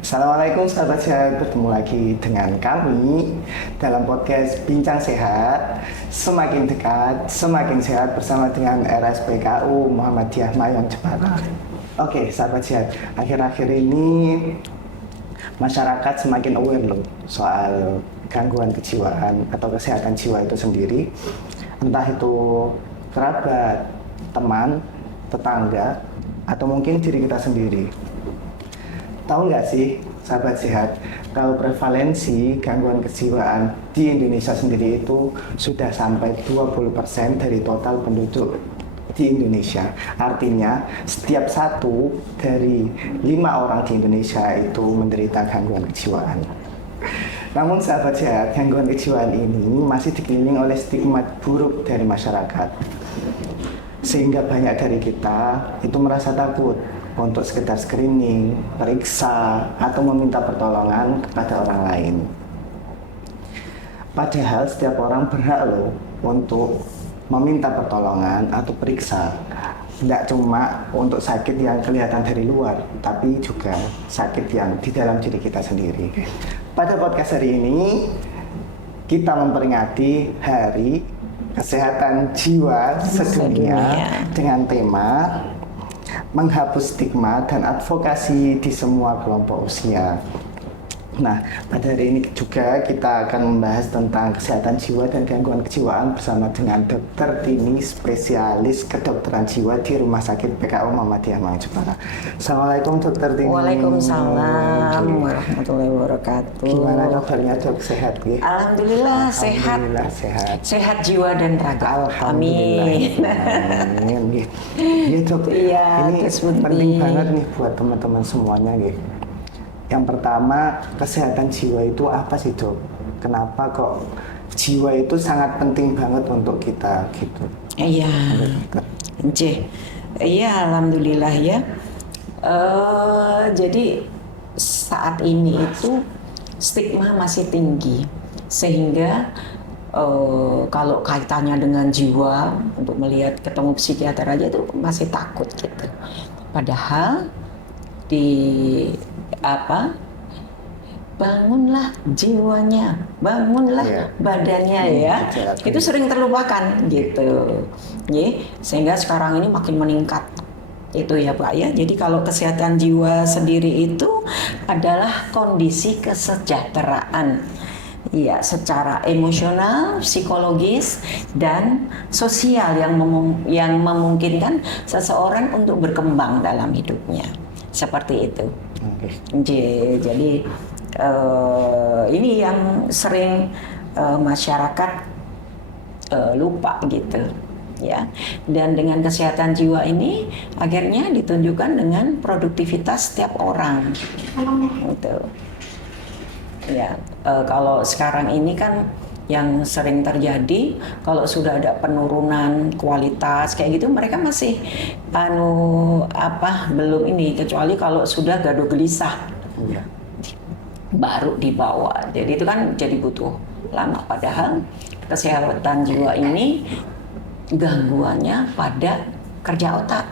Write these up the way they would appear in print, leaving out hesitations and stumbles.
Assalamualaikum sahabat sehat, bertemu lagi dengan kami dalam podcast Bincang Sehat. Semakin dekat, semakin sehat bersama dengan RSPKU Muhammadiyah Mayon Jepara. Oke sahabat sehat, akhir-akhir ini masyarakat semakin aware loh soal gangguan kejiwaan atau kesehatan jiwa itu sendiri. Entah itu kerabat, teman, tetangga, atau mungkin diri kita sendiri. Tahu nggak sih, sahabat sehat, kalau prevalensi gangguan kejiwaan di Indonesia sendiri itu sudah sampai 20% dari total penduduk di Indonesia. Artinya, setiap 1 dari 5 orang di Indonesia itu menderita gangguan kejiwaan. Namun sahabat sehat, gangguan kejiwaan ini masih dikelilingi oleh stigma buruk dari masyarakat. Sehingga banyak dari kita itu merasa takut untuk sekedar screening, periksa, atau meminta pertolongan kepada orang lain. Padahal setiap orang berhak loh untuk meminta pertolongan atau periksa. Tidak cuma untuk sakit yang kelihatan dari luar, tapi juga sakit yang di dalam diri kita sendiri. Pada podcast hari ini, kita memperingati Hari Kesehatan Jiwa Sedunia dengan tema menghapus stigma dan advokasi di semua kelompok usia. Nah, pada hari ini juga kita akan membahas tentang kesehatan jiwa dan gangguan kejiwaan bersama dengan Dr. Tini, spesialis kedokteran jiwa di Rumah Sakit PKU Muhammadiyah Mayon Jepara. Assalamualaikum Dr. Tini. Waalaikumsalam warahmatullahi wabarakatuh. Gimana kabarnya Dok? Sehat ya? Alhamdulillah sehat. Alhamdulillah sehat. Sehat jiwa dan raga. Alhamdulillah. Amin. Iya Dok. Iya, ini penting banget nih buat teman-teman semuanya gitu. Yang pertama, kesehatan jiwa itu apa sih Dok? Kenapa kok jiwa itu sangat penting banget untuk kita gitu? Iya. Iya, alhamdulillah ya. Jadi saat ini itu stigma masih tinggi, sehingga kalau kaitannya dengan jiwa, untuk melihat ketemu psikiater aja itu masih takut gitu. Padahal bangunlah jiwanya, bangunlah badannya ya. Itu sering terlupakan gitu. Sehingga sekarang ini makin meningkat. Itu ya Pak ya. Jadi kalau kesehatan jiwa sendiri itu adalah kondisi kesejahteraan. Ya, secara emosional, psikologis, dan sosial yang memungkinkan seseorang untuk berkembang dalam hidupnya. Seperti itu. Jadi ini yang sering masyarakat lupa gitu ya. Dan dengan kesehatan jiwa ini akhirnya ditunjukkan dengan produktivitas setiap orang gitu. Ya, kalau sekarang ini kan yang sering terjadi, kalau sudah ada penurunan kualitas kayak gitu, mereka masih belum ini, kecuali kalau sudah gaduh gelisah baru dibawa. Jadi itu kan jadi butuh lama. Padahal kesehatan jiwa ini gangguannya pada kerja otak,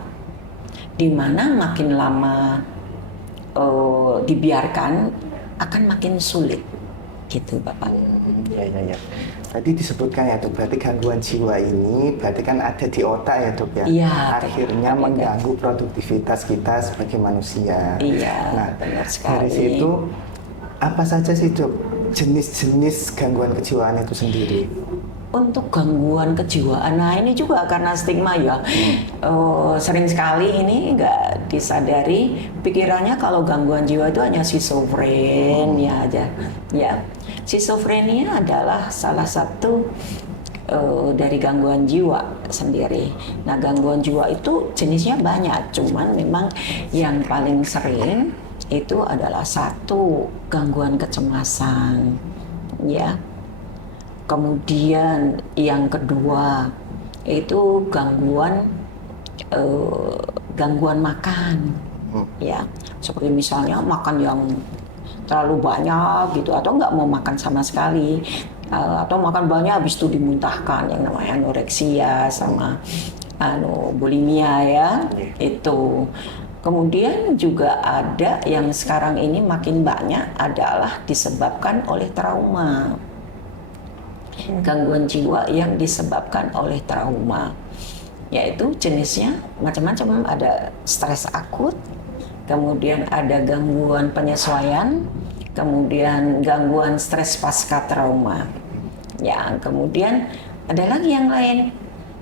di mana makin lama dibiarkan akan makin sulit. Gitu Bapak. Ya. Tadi disebutkan ya Dok, berarti gangguan jiwa ini berarti kan ada di otak ya Dok ya? Iya. Akhirnya mengganggu produktivitas kita sebagai manusia. Iya, nah, benar sekali. dari situ apa saja sih Dok jenis-jenis gangguan kejiwaan itu sendiri? Untuk gangguan kejiwaan, nah ini juga karena stigma ya, sering sekali ini nggak disadari, pikirannya kalau gangguan jiwa itu hanya skizofrenia aja. Ya, skizofrenia adalah salah satu dari gangguan jiwa sendiri. Nah, gangguan jiwa itu jenisnya banyak, cuman memang yang paling sering itu adalah satu gangguan kecemasan, ya. Kemudian yang kedua itu gangguan makan, ya, seperti misalnya makan yang terlalu banyak gitu, atau nggak mau makan sama sekali, atau makan banyak habis itu dimuntahkan, yang namanya anoreksia sama bulimia ya, itu. Kemudian juga ada yang sekarang ini makin banyak adalah disebabkan oleh trauma. Gangguan jiwa yang disebabkan oleh trauma. Yaitu jenisnya macam-macam, ada stres akut, kemudian ada gangguan penyesuaian, kemudian gangguan stres pasca trauma. Ya, kemudian ada lagi yang lain,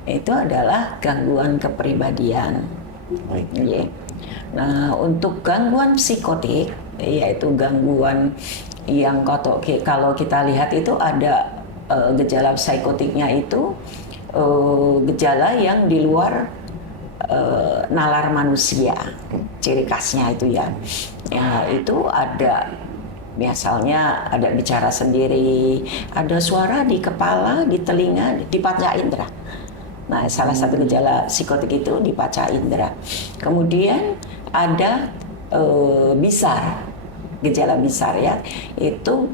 itu adalah gangguan kepribadian. Yeah. Nah, untuk gangguan psikotik, yaitu gangguan yang kalau kita lihat itu ada gejala psikotiknya itu gejala yang di luar nalar manusia, ciri khasnya itu ya. Ya, itu ada misalnya ada bicara sendiri, ada suara di kepala, di telinga, di panca indera. Nah, salah satu gejala psikotik itu di panca indera. Kemudian ada bisar, gejala bisar ya, itu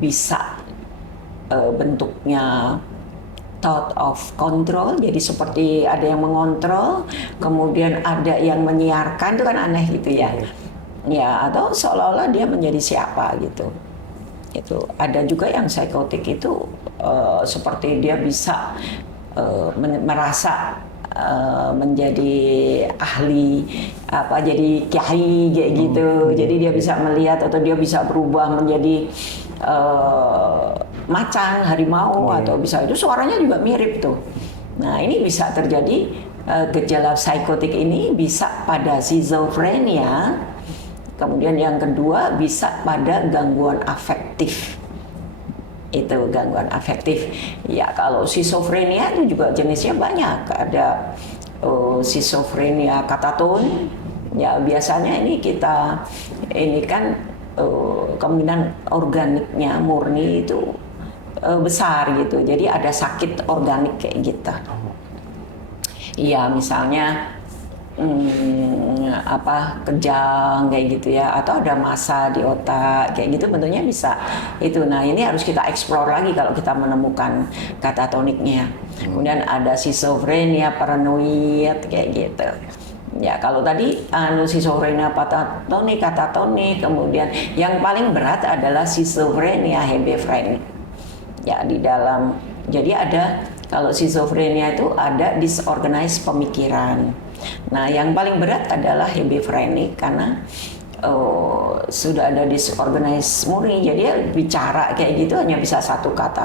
bisa bentuknya thought of control, jadi seperti ada yang mengontrol, kemudian ada yang menyiarkan, itu kan aneh gitu ya. Ya, atau seolah-olah dia menjadi siapa gitu. Itu ada juga yang psikotik itu seperti dia bisa merasa menjadi ahli jadi kiai kayak gitu. Jadi dia bisa melihat atau dia bisa berubah menjadi macan, harimau, atau bisa itu suaranya juga mirip tuh. Nah, ini bisa terjadi gejala psikotik ini bisa pada schizophrenia. Kemudian yang kedua bisa pada gangguan afektif. Itu gangguan afektif. Ya, kalau schizophrenia itu juga jenisnya banyak. Ada schizophrenia kataton. Ya, biasanya ini kan kemungkinan organiknya murni itu besar gitu. Jadi ada sakit organik kayak gitu. Iya, misalnya kejang kayak gitu ya, atau ada massa di otak kayak gitu, bentuknya bisa itu. Nah, ini harus kita explore lagi kalau kita menemukan katatoniknya. Kemudian ada schizophrenia paranoid kayak gitu. Ya, kalau tadi schizophrenia katatonik, kemudian yang paling berat adalah schizophrenia hebephrenic. Ya, jadi ada, kalau schizophrenia itu ada disorganized pemikiran. Nah, yang paling berat adalah hebephrenic karena sudah ada disorganized murni, jadi dia bicara kayak gitu hanya bisa satu kata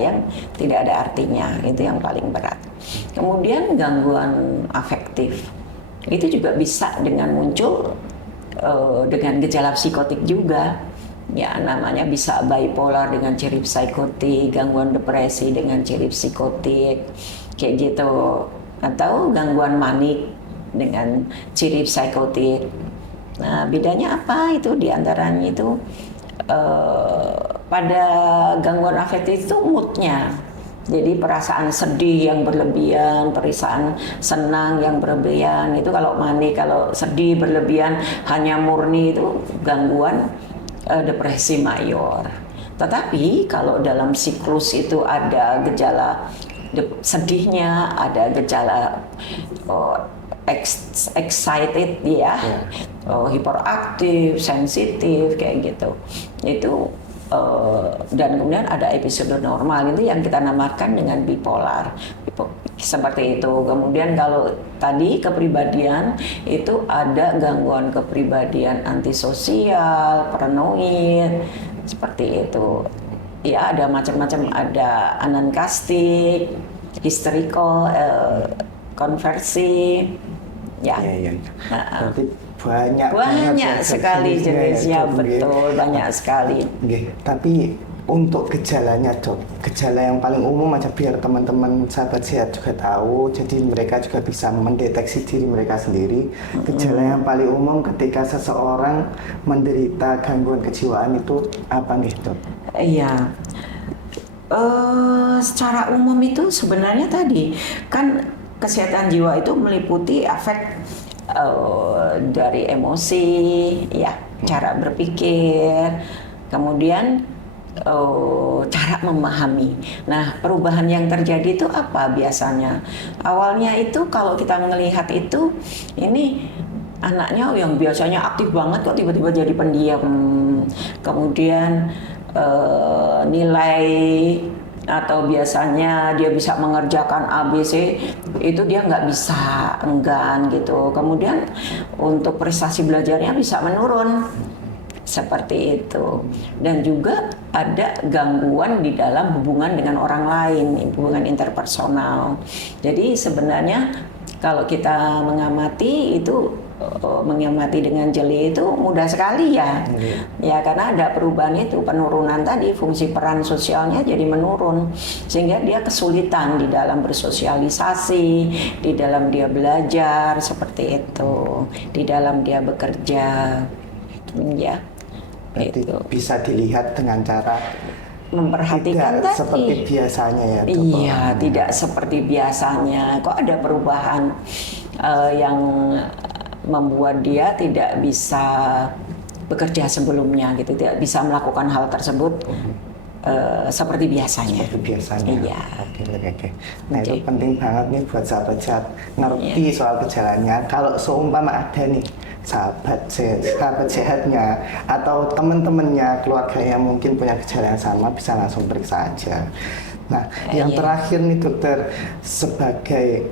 yang tidak ada artinya, itu yang paling berat. Kemudian gangguan afektif itu juga bisa dengan muncul dengan gejala psikotik juga. Ya, namanya bisa bipolar dengan ciri psikotik, gangguan depresi dengan ciri psikotik, kayak gitu. Atau gangguan manik dengan ciri psikotik. Nah, bedanya apa itu diantaranya itu pada gangguan afektif itu moodnya. Jadi perasaan sedih yang berlebihan, perasaan senang yang berlebihan, itu kalau manik. Kalau sedih berlebihan hanya murni itu gangguan depresi mayor. Tetapi kalau dalam siklus itu ada gejala sedihnya, ada gejala excited ya, hiperaktif, sensitif kayak gitu. Itu dan kemudian ada episode normal itu yang kita namakan dengan bipolar. Seperti itu. Kemudian kalau tadi kepribadian itu ada gangguan kepribadian antisosial, paranoid, seperti itu. Ya, ada macam-macam, ada anankastik, hysterical, konversi, ya. Berarti banyak sekali jenisnya, betul, banyak sekali. Tapi untuk gejalanya, Dok, gejala yang paling umum aja biar teman-teman sahabat sehat juga tahu, jadi mereka juga bisa mendeteksi diri mereka sendiri. Gejala yang paling umum ketika seseorang menderita gangguan kejiwaan itu apa nih, Dok? Iya. Secara umum itu sebenarnya tadi kan kesehatan jiwa itu meliputi efek dari emosi, ya, cara berpikir, kemudian cara memahami. Nah, perubahan yang terjadi itu apa biasanya? Awalnya itu kalau kita melihat itu, ini anaknya yang biasanya aktif banget kok tiba-tiba jadi pendiam. Kemudian nilai atau biasanya dia bisa mengerjakan ABC itu dia nggak bisa, enggan gitu. Kemudian untuk prestasi belajarnya bisa menurun seperti itu. Dan juga ada gangguan di dalam hubungan dengan orang lain, hubungan interpersonal. Jadi sebenarnya kalau kita mengamati itu, mengamati dengan jeli itu mudah sekali ya. Ya, karena ada perubahan itu, penurunan tadi, fungsi peran sosialnya jadi menurun, sehingga dia kesulitan di dalam bersosialisasi, di dalam dia belajar seperti itu, di dalam dia bekerja, ya. Berarti Itu bisa dilihat dengan cara memperhatikan tidak tadi. seperti biasanya ya, Dok. Iya, tidak seperti biasanya. Kok ada perubahan yang membuat dia tidak bisa bekerja sebelumnya gitu, tidak bisa melakukan hal tersebut seperti biasanya. Seperti biasanya. Iya. Oke. Nah, itu Oke. penting banget nih buat sahabat sehat ngerti soal gejalanya. Kalau seumpama ada nih sahabat sehatnya atau teman-temannya, keluarga yang mungkin punya gejala yang sama, bisa langsung periksa aja. Nah, yang terakhir nih dokter, sebagai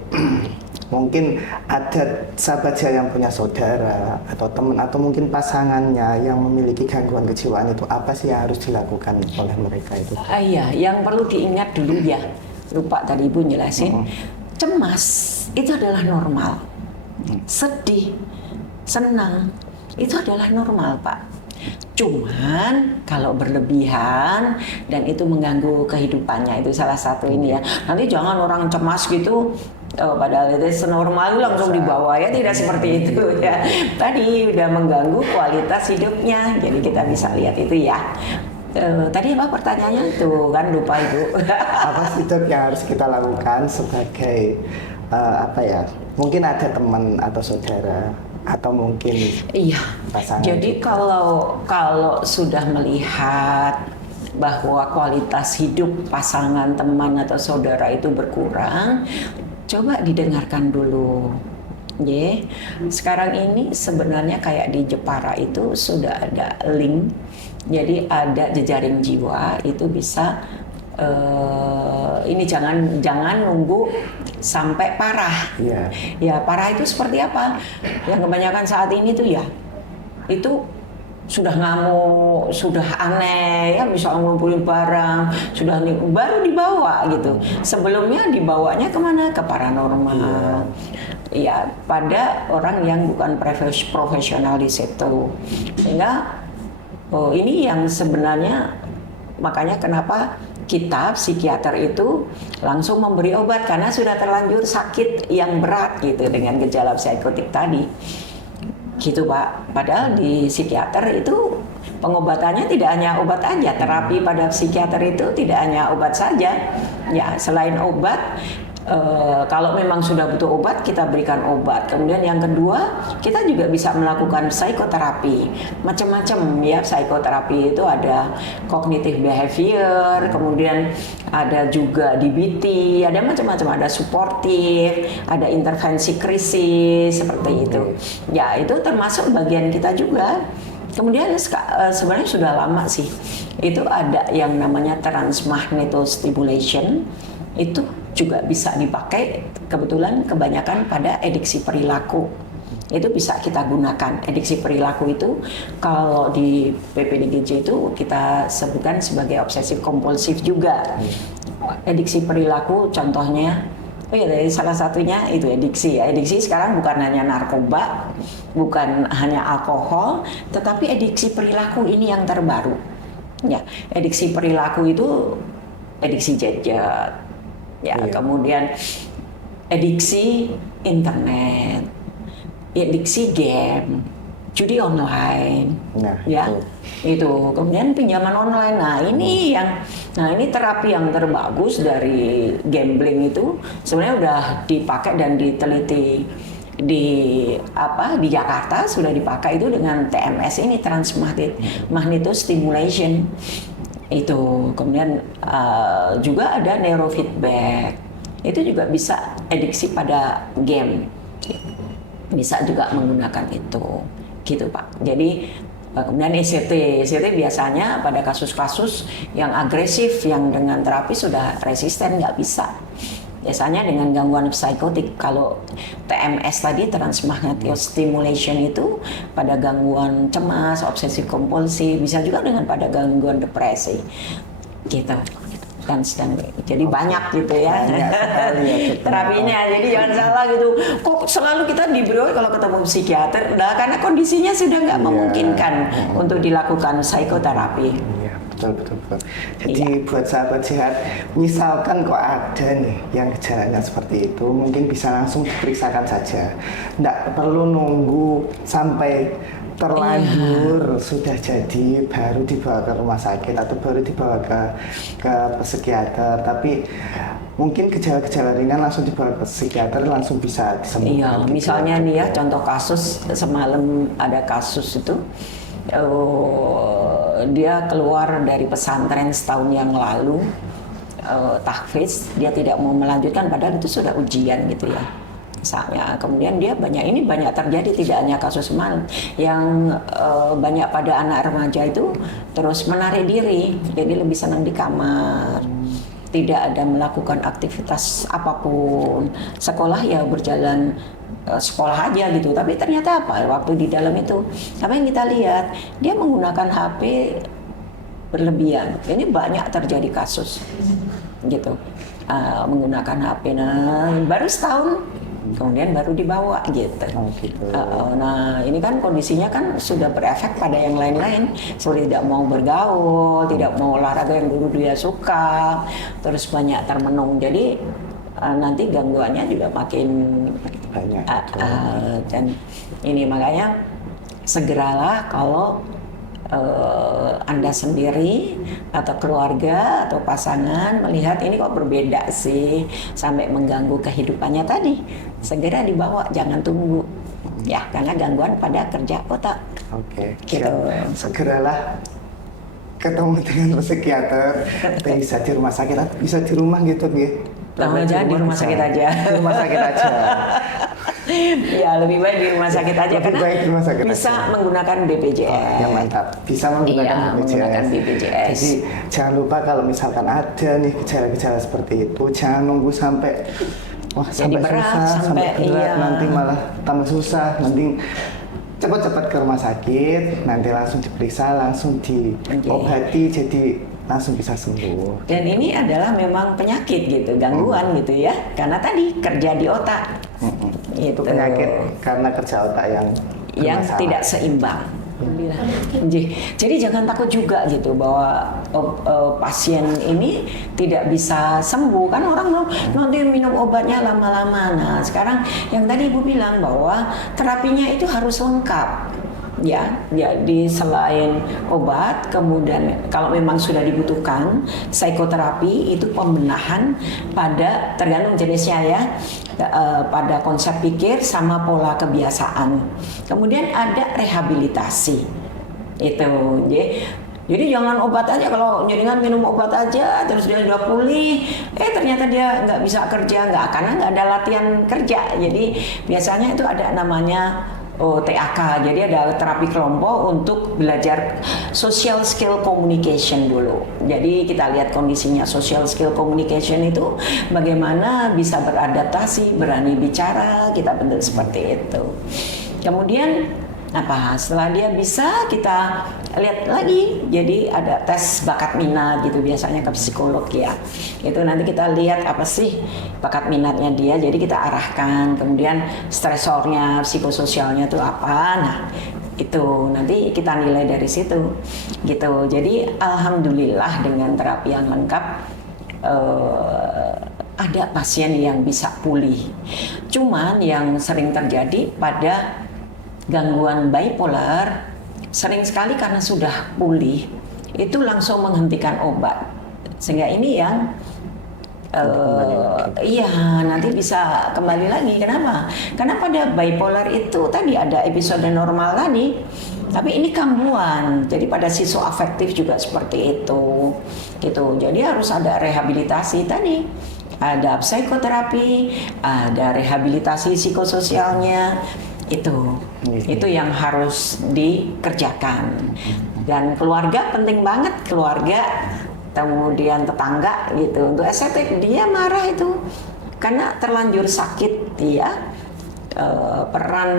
mungkin ada sahabat saya yang punya saudara atau teman atau mungkin pasangannya yang memiliki gangguan kejiwaan, itu apa sih yang harus dilakukan oleh mereka itu? Iya, yang perlu diingat dulu ya, lupa tadi Ibu jelasin, cemas itu adalah normal, sedih, senang itu adalah normal Pak. Cuman kalau berlebihan dan itu mengganggu kehidupannya, itu salah satu ini ya. Nanti jangan orang cemas gitu, padahal itu senormal langsung dibawa ya, tidak seperti itu ya. Tadi udah mengganggu kualitas hidupnya, jadi kita bisa lihat itu ya. Tadi apa pertanyaannya tuh kan lupa Ibu. Apa sih Dok yang harus kita lakukan sebagai apa ya? Mungkin ada teman atau saudara atau mungkin Iya. pasangan. Jadi kalau sudah melihat bahwa kualitas hidup pasangan, teman atau saudara itu berkurang, coba didengarkan dulu. Sekarang ini sebenarnya kayak di Jepara itu sudah ada link, jadi ada jejaring jiwa itu bisa. Ini jangan nunggu sampai parah. Iya. Ya parah itu seperti apa? Yang kebanyakan saat ini tuh ya itu sudah ngamuk, sudah aneh ya, bisa ngumpulin barang, sudah baru dibawa gitu. Sebelumnya dibawanya kemana? Ke paranormal. Ya pada orang yang bukan profesional di situ. Sehingga ini yang sebenarnya, makanya kenapa kita psikiater itu langsung memberi obat karena sudah terlanjur sakit yang berat gitu dengan gejala psikotik tadi. Gitu Pak. Padahal di psikiater itu pengobatannya tidak hanya obat aja, terapi pada psikiater itu tidak hanya obat saja. Ya, selain obat, kalau memang sudah butuh obat, kita berikan obat. Kemudian yang kedua, kita juga bisa melakukan psikoterapi. Macam-macam ya, psikoterapi itu ada cognitive behavior, kemudian ada juga DBT, ada macam-macam, ada suportif, ada intervensi krisis, seperti itu. Ya, itu termasuk bagian kita juga. Kemudian sebenarnya sudah lama sih, itu ada yang namanya transmagnetostimulation, itu juga bisa dipakai, kebetulan kebanyakan pada ediksi perilaku. Itu bisa kita gunakan. Ediksi perilaku itu kalau di PPDGJ itu kita sebutkan sebagai obsesif kompulsif juga. Ediksi perilaku contohnya, dari salah satunya itu ediksi ya. Ediksi sekarang bukan hanya narkoba, bukan hanya alkohol, tetapi ediksi perilaku ini yang terbaru. Ya, ediksi perilaku itu ediksi gadget. Ya, kemudian ediksi internet, ediksi game, judi online, ya itu. Kemudian pinjaman online. Nah ini terapi yang terbagus dari gambling itu sebenarnya udah dipakai dan diteliti di Jakarta, sudah dipakai itu dengan TMS ini, transmagnetostimulation. Itu kemudian juga ada neurofeedback, itu juga bisa adiksi pada game, bisa juga menggunakan itu gitu Pak. Jadi kemudian ECT biasanya pada kasus-kasus yang agresif yang dengan terapi sudah resisten nggak bisa. Biasanya dengan gangguan psikotik, kalau TMS tadi, transmagnetic stimulation, itu pada gangguan cemas, obsesif kompulsif, bisa juga dengan pada gangguan depresi, gitu. Dan jadi banyak gitu ya, Banyak sekali ya, terapinya. Jadi jangan salah gitu. Kok selalu kita diberi kalau ketemu psikiater, nah, karena kondisinya sudah nggak memungkinkan untuk dilakukan psikoterapi. Betul. Jadi buat sahabat sehat, misalkan kok ada nih yang gejalanya seperti itu, mungkin bisa langsung diperiksakan saja. Nggak perlu nunggu sampai terlanjur sudah jadi baru dibawa ke rumah sakit atau baru dibawa ke psikiater. Tapi mungkin gejala-gejala ringan langsung dibawa ke psikiater, langsung bisa disembuhkan. Iya, gitu. misalnya nih ya, contoh kasus semalam ada kasus itu. Dia keluar dari pesantren setahun yang lalu, tahfiz, dia tidak mau melanjutkan padahal itu sudah ujian gitu ya misalnya. Kemudian dia banyak terjadi, tidak hanya kasus semalam, yang banyak pada anak remaja itu terus menarik diri, jadi lebih senang di kamar, tidak ada melakukan aktivitas apapun, sekolah ya berjalan sekolah aja gitu. Tapi ternyata apa, waktu di dalam itu apa yang kita lihat, dia menggunakan HP berlebihan. Ini banyak terjadi kasus gitu, menggunakan HP. Nah baru setahun kemudian baru dibawa gitu. Nah ini kan kondisinya kan sudah berefek pada yang lain-lain, seperti tidak mau bergaul, tidak mau olahraga yang dulu dia suka, terus banyak termenung. Jadi nanti gangguannya juga makin banyak. Dan ini makanya segeralah kalau Anda sendiri atau keluarga atau pasangan melihat ini kok berbeda sih sampai mengganggu kehidupannya tadi, segera dibawa, jangan tunggu ya, karena gangguan pada kerja otak. Oke, gitu. Segeralah ketemu dengan psikiater, bisa di rumah sakit atau bisa di rumah gitu gitu. Jangan di rumah sakit aja. Di rumah sakit aja. Ya lebih baik di rumah sakit aja, lebih karena baik di rumah sakit bisa aja. menggunakan BPJS. Ya mantap, bisa menggunakan BPJS. Menggunakan BPJS. Jadi jangan lupa kalau misalkan ada nih gejala-gejala seperti itu, jangan nunggu sampai jadi berat, sampai berat, iya. nanti malah tambah susah. Mending cepat-cepat ke rumah sakit, nanti langsung diperiksa, langsung diobati, jadi langsung bisa sembuh. Dan ini adalah memang penyakit gitu, gangguan gitu ya, karena tadi kerja di otak. Itu penyakit karena kerja otak yang tidak seimbang. Jadi jangan takut juga gitu bahwa pasien ini tidak bisa sembuh, kan orang nanti minum obatnya lama-lama. Nah sekarang yang tadi Ibu bilang bahwa terapinya itu harus lengkap. Ya, jadi selain obat, kemudian kalau memang sudah dibutuhkan psikoterapi, itu pembenahan pada, tergantung jenisnya ya, pada konsep pikir sama pola kebiasaan. Kemudian ada rehabilitasi itu. Jadi jangan obat aja, kalau jaringan minum obat aja terus dia udah pulih, ternyata dia nggak bisa kerja, karena nggak ada latihan kerja. Jadi biasanya itu ada namanya TAK, jadi ada terapi kelompok untuk belajar social skill communication dulu. Jadi kita lihat kondisinya social skill communication itu bagaimana bisa beradaptasi, berani bicara, kita bentuk seperti itu. Kemudian setelah dia bisa, kita lihat lagi, jadi ada tes bakat minat gitu biasanya ke psikolog ya. Itu nanti kita lihat apa sih bakat minatnya dia, jadi kita arahkan. Kemudian stresornya, psikososialnya itu apa. Nah itu nanti kita nilai dari situ gitu. Jadi alhamdulillah dengan terapi yang lengkap, ada pasien yang bisa pulih. Cuman yang sering terjadi pada gangguan bipolar, sering sekali karena sudah pulih itu langsung menghentikan obat, sehingga ini yang Iya, nanti bisa kembali lagi. Kenapa? Karena pada bipolar itu tadi ada episode normal tadi, tapi ini kambuhan. Jadi pada sisoafektif juga seperti itu, gitu. Jadi harus ada rehabilitasi tadi. Ada psikoterapi, ada rehabilitasi psikososialnya, itu yang harus dikerjakan. Dan keluarga penting banget, keluarga. Kemudian tetangga gitu. Untuk estetik dia marah itu karena terlanjur sakit dia. Peran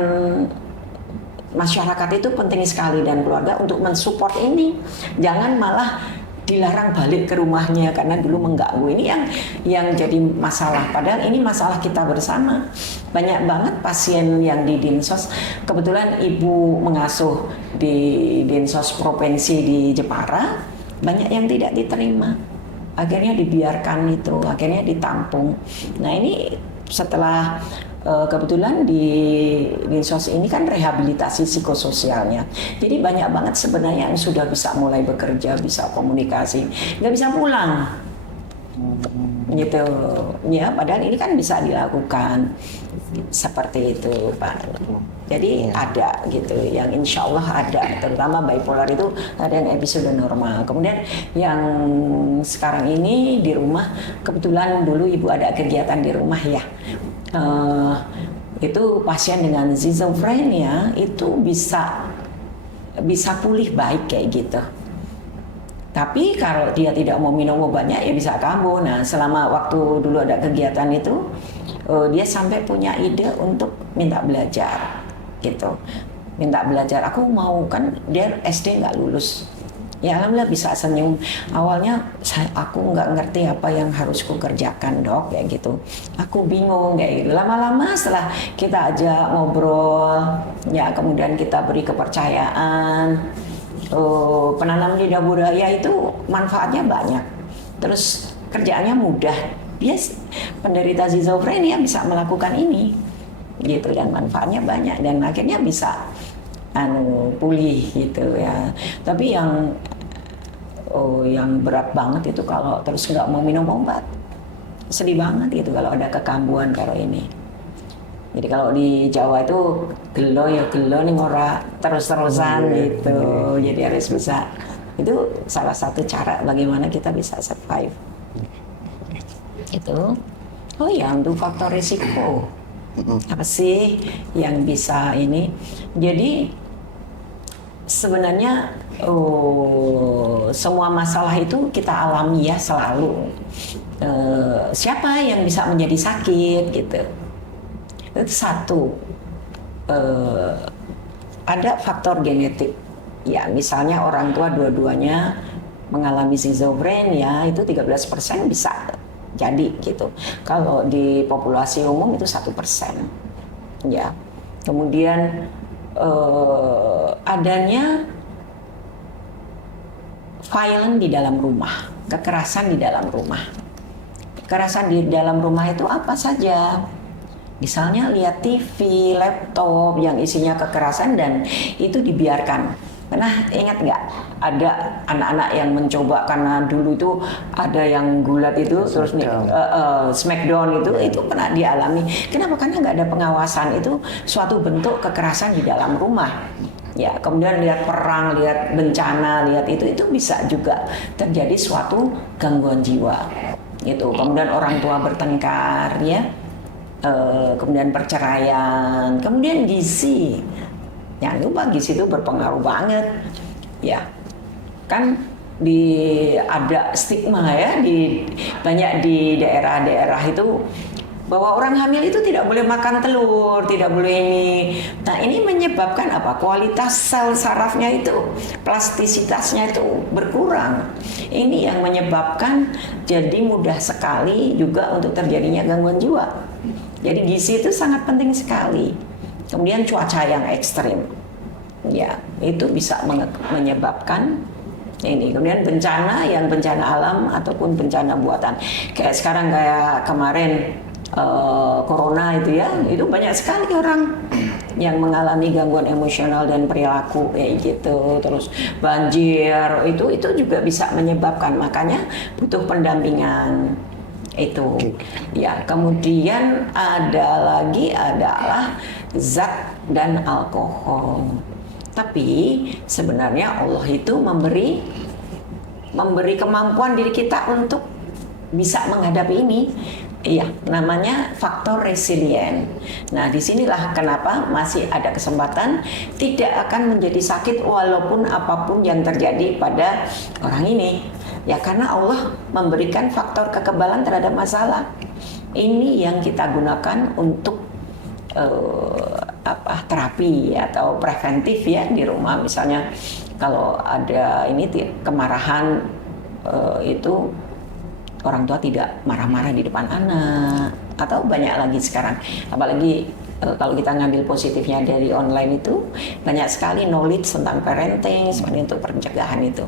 masyarakat itu penting sekali dan keluarga untuk mensupport ini. Jangan malah dilarang balik ke rumahnya karena dulu mengganggu. Ini yang jadi masalah. Padahal ini masalah kita bersama. Banyak banget pasien yang di Dinsos. Kebetulan ibu mengasuh di Dinsos Provinsi di Jepara. Banyak yang tidak diterima, akhirnya dibiarkan itu, akhirnya ditampung. Nah ini setelah kebetulan di Dinsos ini kan rehabilitasi psikososialnya, jadi banyak banget sebenarnya yang sudah bisa mulai bekerja, bisa komunikasi, nggak bisa pulang, gitu ya. Padahal ini kan bisa dilakukan seperti itu, Pak. Jadi ada gitu, yang insya Allah ada, terutama bipolar itu ada yang episode normal. Kemudian yang sekarang ini di rumah, kebetulan dulu ibu ada kegiatan di rumah ya. Itu pasien dengan schizophrenia itu bisa pulih baik kayak gitu. Tapi kalau dia tidak mau minum obatnya ya bisa kambuh. Nah selama waktu dulu ada kegiatan itu, dia sampai punya ide untuk minta belajar. Gitu, minta belajar. Aku mau, kan dia SD nggak lulus. Ya alhamdulillah bisa senyum. Awalnya aku nggak ngerti apa yang harus ku kerjakan, Dok, kayak gitu. Aku bingung kayak gitu. Lama-lama setelah kita ajak ngobrol, ya kemudian kita beri kepercayaan, penanam lidah budaya itu manfaatnya banyak. Terus kerjaannya mudah. Dia penderita schizophrenia bisa melakukan ini. Gitu, dan manfaatnya banyak dan akhirnya bisa pulih gitu ya. Tapi yang berat banget itu kalau terus nggak mau minum obat, sedih banget gitu kalau ada kekambuhan kalau ini. Jadi kalau di Jawa itu gelo nih ora terus-terusan gitu. Jadi harus bisa, itu salah satu cara bagaimana kita bisa survive. Itu. Oh ya, untuk faktor risiko. Apa sih yang bisa ini? Jadi sebenarnya semua masalah itu kita alami ya selalu. Siapa yang bisa menjadi sakit gitu? Itu satu. Ada faktor genetik. Ya misalnya orang tua dua-duanya mengalami schizophrenia, itu 13% bisa jadi gitu. Kalau di populasi umum itu 1%, ya. Kemudian adanya violence di dalam rumah, kekerasan di dalam rumah. Kekerasan di dalam rumah itu apa saja? Misalnya lihat TV, laptop yang isinya kekerasan dan itu dibiarkan. Pernah ingat nggak ada anak-anak yang mencoba, karena dulu itu ada yang gulat itu terus smackdown itu pernah dialami. Kenapa? Karena nggak ada pengawasan. Itu suatu bentuk kekerasan di dalam rumah. Ya, kemudian lihat perang, lihat bencana, lihat itu bisa juga terjadi suatu gangguan jiwa. Gitu. Kemudian orang tua bertengkar, ya. Kemudian perceraian, kemudian gizi. Jangan lupa gizi itu berpengaruh banget, ya kan. Ada stigma ya banyak di daerah-daerah itu bahwa orang hamil itu tidak boleh makan telur, tidak boleh ini. Nah ini menyebabkan apa? Kualitas sel sarafnya itu, plastisitasnya itu berkurang. Ini yang menyebabkan jadi mudah sekali juga untuk terjadinya gangguan jiwa. Jadi gizi itu sangat penting sekali. Kemudian cuaca yang ekstrim, ya itu bisa menyebabkan ini. Kemudian bencana alam ataupun bencana buatan. Kayak sekarang kayak kemarin corona itu ya, itu banyak sekali orang yang mengalami gangguan emosional dan perilaku kayak gitu. Terus banjir itu juga bisa menyebabkan, makanya butuh pendampingan. Itu. Oke. Ya, kemudian ada lagi adalah zat dan alkohol. Tapi sebenarnya Allah itu memberi kemampuan diri kita untuk bisa menghadapi ini. Iya, namanya faktor resilient. Nah, disinilah kenapa masih ada kesempatan tidak akan menjadi sakit walaupun apapun yang terjadi pada orang ini. Ya, karena Allah memberikan faktor kekebalan terhadap masalah. Ini yang kita gunakan untuk terapi atau preventif ya di rumah. Misalnya kalau ada ini kemarahan itu orang tua tidak marah-marah di depan anak, atau banyak lagi sekarang, apalagi kalau kita ngambil positifnya dari online itu banyak sekali knowledge tentang parenting sebenarnya untuk pencegahan itu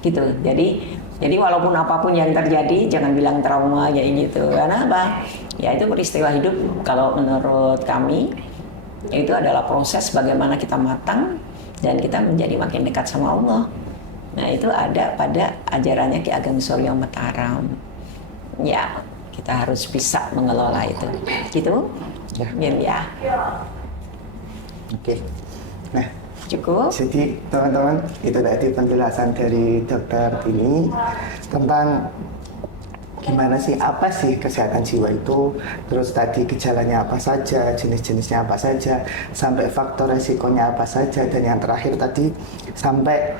gitu. Jadi walaupun apapun yang terjadi jangan bilang trauma ya gitu, karena apa ya, itu peristiwa hidup. Kalau menurut kami itu adalah proses bagaimana kita matang dan kita menjadi makin dekat sama Allah. Nah, itu ada pada ajarannya Ki Ageng Suryo Mataram. Ya, kita harus bisa mengelola itu. Gitu? Ya. Oke. Nah, cukup. jadi teman-teman, itu tadi penjelasan dari dokter ini tentang gimana sih, apa sih kesehatan jiwa itu, terus tadi gejalanya apa saja, jenis-jenisnya apa saja, sampai faktor resikonya apa saja, dan yang terakhir tadi sampai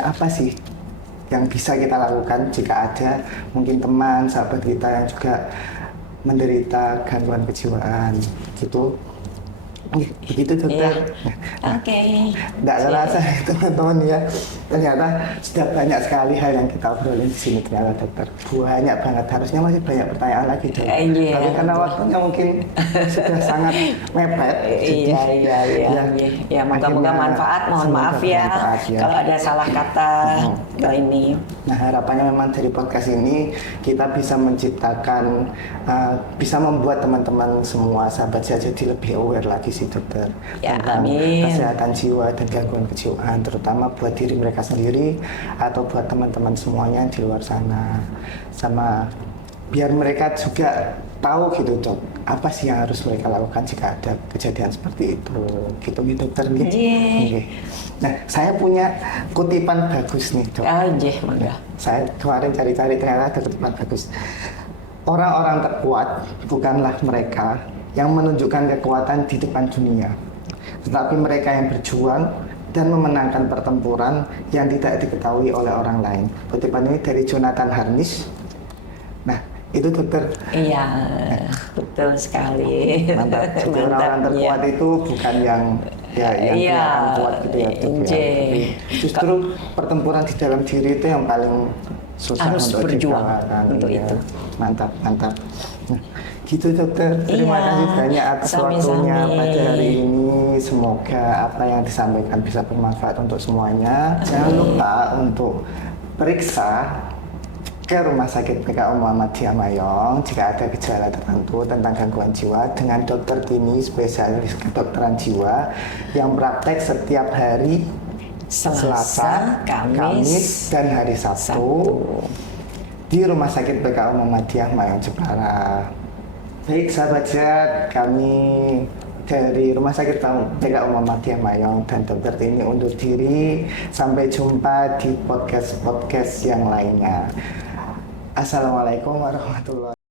apa sih yang bisa kita lakukan jika ada mungkin teman, sahabat kita yang juga menderita gangguan kejiwaan gitu. Begitu dokter. Oke. Nggak terasa teman-teman ya. Ternyata sudah banyak sekali hal yang kita obrolin di sini ternyata dokter. Banyak banget. Harusnya masih banyak pertanyaan lagi dok. Tapi karena waktunya mungkin sudah sangat mepet. Iya. Moga-moga manfaat. Mohon maaf ya kalau ada salah kata ini. Nah, harapannya memang dari podcast ini kita bisa menciptakan, bisa membuat teman-teman semua sahabat saya jadi lebih aware lagi sih dokter tentang kesehatan jiwa dan gangguan kejiwaan, terutama buat diri mereka sendiri atau buat teman-teman semuanya di luar sana, sama biar mereka juga tahu gitu dok, apa sih yang harus mereka lakukan jika ada kejadian seperti itu gitu dokter nih. Okay. Nah, saya punya kutipan bagus nih dok. Saya kemarin cari-cari ternyata ada kutipan bagus. Orang-orang terkuat bukanlah mereka yang menunjukkan kekuatan di depan dunia, tetapi mereka yang berjuang dan memenangkan pertempuran yang tidak diketahui oleh orang lain. Kutipan ini dari Jonathan Harnish. Nah, itu dokter. Iya, betul sekali. Mantap. Jadi orang-orang terkuat itu bukan yang kelihatan kuat gitu ya, dok, ya. Justru pertempuran di dalam diri itu yang paling susah harus untuk berjuang untuk itu. Mantap. Nah, gitu dokter, terima kasih banyak atas waktunya pada hari ini. Semoga apa yang disampaikan bisa bermanfaat untuk semuanya. Jangan lupa untuk periksa ke Rumah Sakit PKU Muhammadiyah Mayong jika ada gejala tertentu tentang gangguan jiwa dengan Dokter Tini, spesialis kedokteran jiwa yang praktek setiap hari Selasa, Kamis, dan hari Sabtu di Rumah Sakit PKU Muhammadiyah Mayong Jepara. Baik sahabat sehat, kami dari Rumah Sakit PKU Muhammadiyah Mayong dan Dokter Tini undur diri. Sampai jumpa di podcast yang lainnya. Assalamualaikum warahmatullahi wabarakatuh.